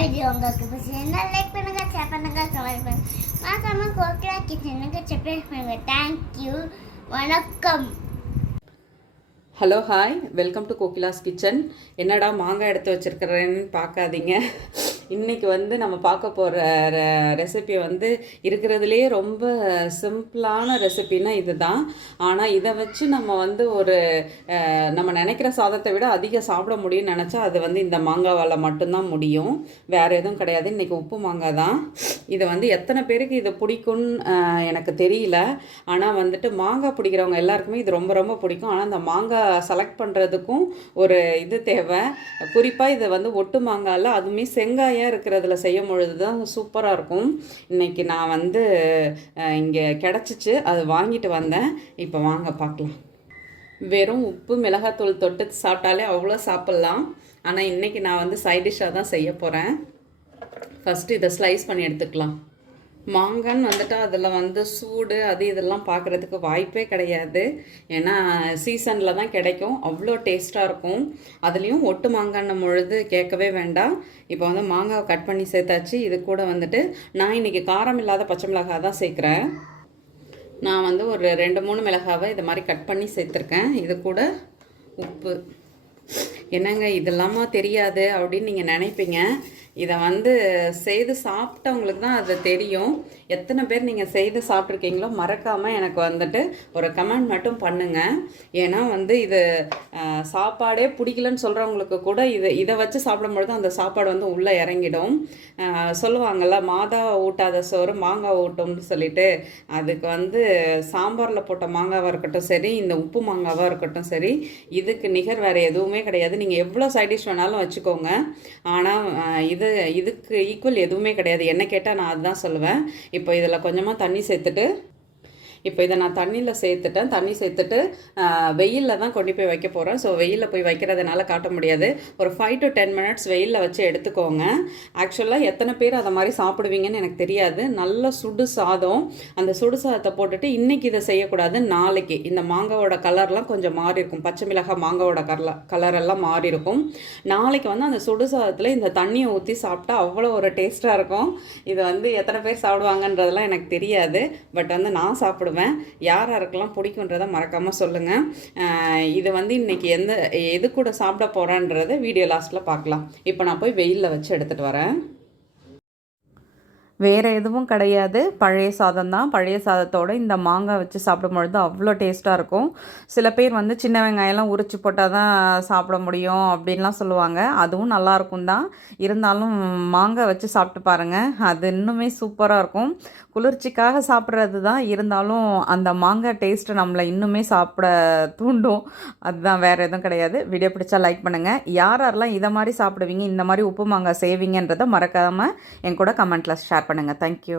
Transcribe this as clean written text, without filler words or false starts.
Video உங்களுக்கு பிடிச்சிருந்தா like பண்ணுங்க, ஷேர் பண்ணுங்க, கமெண்ட் பண்ணுங்க. மறக்காம கோகிலா கிச்சனுக்கு சப்ஸ்கிரைப் பண்ணுங்க. தேங்க்யூ, வணக்கம். Hello hi, welcome to Kokila's kitchen. என்னடா மாங்காய் எடுத்து வச்சுருக்கிறேன்னு பார்க்காதீங்க. இன்றைக்கி நம்ம பார்க்க போகிற ரெசிபி இருக்கிறதுலே ரொம்ப சிம்பிளான ரெசிபின்னா இது தான். ஆனால் இதை வச்சு நம்ம ஒரு நம்ம நினைக்கிற சாதத்தை விட அதிகம் சாப்பிட முடியும்னு நினச்சா அது இந்த மாங்காவால் மட்டும்தான் முடியும். வேறு எதுவும் கிடையாது. இன்றைக்கி உப்பு மாங்காய் தான். இதை எத்தனை பேருக்கு இது பிடிக்கும்னு எனக்கு தெரியல. ஆனால் மாங்காய் பிடிக்கிறவங்க எல்லாருக்குமே இது ரொம்ப ரொம்ப பிடிக்கும். ஆனால் அந்த மாங்காய் செலக்ட் பண்ணுறதுக்கும் ஒரு இது தேவை. குறிப்பாக இது ஒட்டு மாங்காயில் அதுவுமே செங்காய் இருக்கிறதுல செய்யும் பொழுது தான் சூப்பராக இருக்கும். இன்றைக்கி நான் இங்கே கிடச்சிச்சு, அது வாங்கிட்டு வந்தேன். இப்போ வாங்க பார்க்கலாம். வெறும் உப்பு மிளகாத்தூள் தொட்டு சாப்பிட்டாலே அவ்வளோ சாப்பிட்லாம். ஆனால் இன்றைக்கி நான் சைட் டிஷ்ஷாக தான் செய்ய போகிறேன். ஃபஸ்ட்டு இதை ஸ்லைஸ் பண்ணி எடுத்துக்கலாம். மாங்கான்னு அதில் சூடு அது இதெல்லாம் பார்க்குறதுக்கு வாய்ப்பே கிடையாது. ஏன்னா சீசனில் தான் கிடைக்கும். அவ்வளோ டேஸ்ட்டாக இருக்கும். அதுலேயும் ஒட்டு மாங்கான்னும் பொழுது கேட்கவே வேண்டாம். இப்போ மாங்காவை கட் பண்ணி சேர்த்தாச்சு. இது கூட நான் இன்றைக்கி காரம் இல்லாத பச்சை மிளகாய் தான் சேர்க்குறேன். நான் ஒரு 2-3 மிளகாவை இது மாதிரி கட் பண்ணி சேர்த்துருக்கேன். இது கூட உப்பு. என்னங்க இதெல்லாமா தெரியாது அப்படின்னு நீங்கள் நினைப்பீங்க. இதை செய்து சாப்பிட்டவங்களுக்கு தான் அது தெரியும். எத்தனை பேர் நீங்கள் செய்து சாப்பிட்ருக்கீங்களோ மறக்காமல் எனக்கு ஒரு கமெண்ட் மட்டும் பண்ணுங்கள். ஏன்னா இது சாப்பாடே பிடிக்கலன்னு சொல்கிறவங்களுக்கு கூட இதை வச்சு சாப்பிடும்பொழுது அந்த சாப்பாடு உள்ளே இறங்கிடும். சொல்லுவாங்கள்ல, மாதா ஊட்டாத சோறு மாங்காய் ஊட்டும்னு சொல்லிட்டு. அதுக்கு சாம்பாரில் போட்ட மாங்காவாக இருக்கட்டும் சரி, இந்த உப்பு மாங்காவாக இருக்கட்டும் சரி, இதுக்கு நிகர் வேறு எதுவுமே கிடையாது. நீங்கள் எவ்வளோ சைட் டிஷ் வேணாலும் வச்சுக்கோங்க. ஆனால் இதுக்கு ஈக்குவல் எதுவுமே கிடையாது. என்ன கேட்டால் நான் அதுதான் சொல்லுவேன். இப்போ இதில் கொஞ்சமாக தண்ணி சேர்த்துட்டு, இப்போ இதை நான் தண்ணியில் சேர்த்துட்டேன். தண்ணி சேர்த்துட்டு வெயிலில் தான் கொண்டு போய் வைக்க போகிறேன். ஸோ வெயிலில் போய் வைக்கிறதுனால காட்ட முடியாது. ஒரு 5 to 10 minutes வெயிலில் வச்சு எடுத்துக்கோங்க. ஆக்சுவலாக எத்தனை பேர் அதை மாதிரி சாப்பிடுவீங்கன்னு எனக்கு தெரியாது. நல்ல சுடு சாதம், அந்த சுடு சாதத்தை போட்டுட்டு இன்றைக்கி இதை செய்யக்கூடாது, நாளைக்கு இந்த மாங்காவோட கலர்லாம் கொஞ்சம் மாறி இருக்கும். பச்சை மிளகாய் மாங்காவோட கலரெல்லாம் மாறி இருக்கும். நாளைக்கு அந்த சுடு சாதத்தில் இந்த தண்ணியை ஊற்றி சாப்பிட்டா அவ்வளோ ஒரு டேஸ்ட்டாக இருக்கும். இது எத்தனை பேர் சாப்பிடுவாங்கன்றதெல்லாம் எனக்கு தெரியாது. பட் நான் சாப்பிடுவேன். யார் யாருக்கெல்லாம் பிடிக்குன்றதை மறக்காமல் சொல்லுங்கள். இது இன்றைக்கி எது கூட சாப்பிட போகிறேன்றதை வீடியோ லாஸ்ட்டில் பார்க்கலாம். இப்போ நான் போய் வெயிலில் வச்சு எடுத்துகிட்டு வரேன். வேறு எதுவும் கிடையாது, பழைய சாதம் தான். பழைய சாதத்தோடு இந்த மாங்காய் வச்சு சாப்பிடும்பொழுது அவ்வளோ டேஸ்ட்டாக இருக்கும். சில பேர் சின்ன வெங்காயம்லாம் உரிச்சு போட்டால் தான் சாப்பிட முடியும் அப்படின்லாம் சொல்லுவாங்க. அதுவும் நல்லாயிருக்கும் தான். இருந்தாலும் மாங்காய் வச்சு சாப்பிட்டு பாருங்கள், அது இன்னுமே சூப்பராக இருக்கும். குளிர்ச்சிக்காக சாப்பிட்றது தான், இருந்தாலும் அந்த மாங்காய் டேஸ்ட்டு நம்மளை இன்னுமே சாப்பிட தூண்டும். அதுதான், வேறு எதுவும் கிடையாது. வீடியோ பிடிச்சா லைக் பண்ணுங்கள். யாரெல்லாம் இதை மாதிரி சாப்பிடுவீங்க, இந்த மாதிரி உப்பு மாங்காய் செய்வீங்கன்றதை மறக்காமல் என் கூட கமெண்ட்டில் ஷேர் பண்ணுங்கள். தேங்க்யூ.